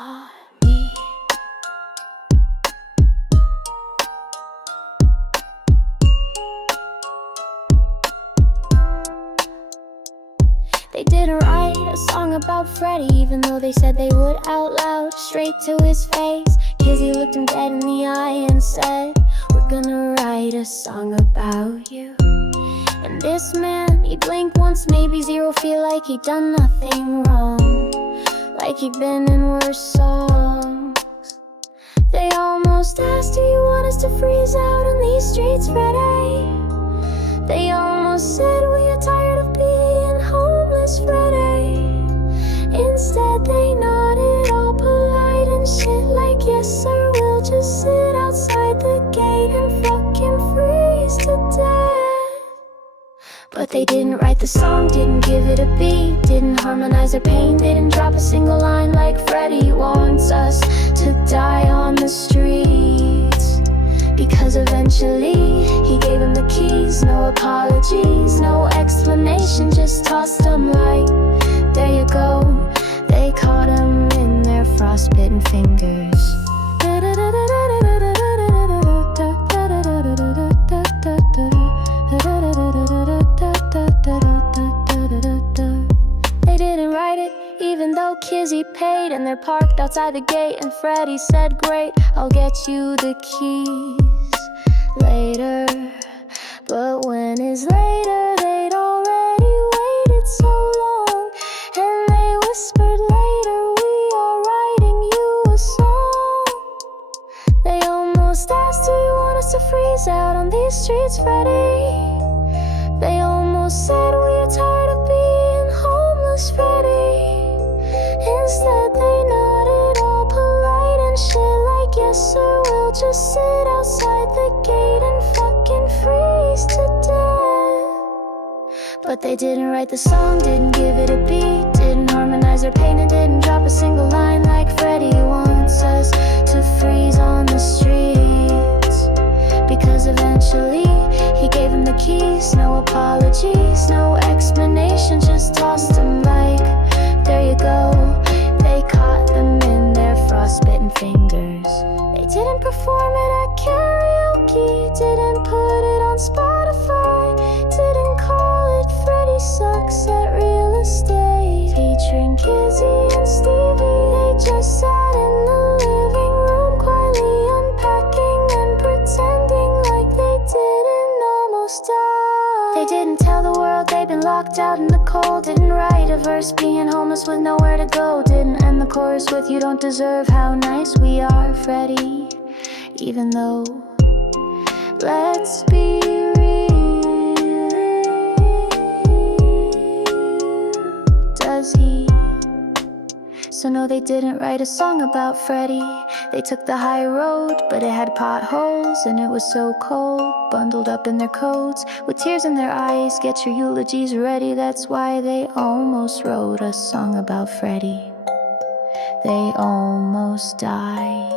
Me. They didn't write a song about Freddy, even though they said they would out loud, straight to his face. Kizzy looked him dead in the eye and said, "We're gonna write a song about you." And this man, he blinked once, maybe zero, feel like he'd done nothing wrong, like he'd been in worse songs. They almost asked, "Do you want us to freeze out on these streets, Freddy?" They almost said, "We are tired of being homeless, Freddy." Instead they nodded, all polite and shit, like, "Yes sir, we'll just sit outside the gate and fucking freeze to death." But they didn't write the song, didn't give it a beat, didn't harmonize their pain, didn't drop a single line like Freddy wants us to die on the streets. Because eventually he gave him the keys, no apologies, no explanation, just tossed them like, "There you go." They caught him in their frostbitten fingers. They didn't write it, even though Kizzy paid, and they're parked outside the gate, and Freddy said, "Great, I'll get you the keys later." But when is later? They'd already waited so long, and they whispered, "Later, we are writing you a song." They almost asked, "Do you want us to freeze out on these streets, Freddy?" They almost said, "We are tired of being homeless, Freddy." Instead they nodded, all polite and shit, like, "Yes sir, we'll just sit outside the gate and fucking freeze to death." But they didn't write the song, didn't give it a beat, didn't harmonize their pain, and didn't drop a single line like Freddy wants us to freeze on the streets. Because eventually he gave him the keys, no apologies, no explanation, just tossed them like, "There you go." They caught them in their frostbitten fingers. They didn't perform it at karaoke, didn't put it on Spotify, didn't call it "Freddy Sucks at Real Estate" featuring Kizzy and Stevie. They just sat in the living room, quietly unpacking and pretending like they didn't almost die. They didn't tell the world they'd been locked out in the cold, didn't write a verse being homeless with nowhere to go, didn't end the chorus with "You don't deserve how nice we are, Freddy." Even though, let's be real, does he? So no, they didn't write a song about Freddy. They took the high road, but it had potholes, and it was so cold, bundled up in their coats, with tears in their eyes. Get your eulogies ready, that's why they almost wrote a song about Freddy. They almost died.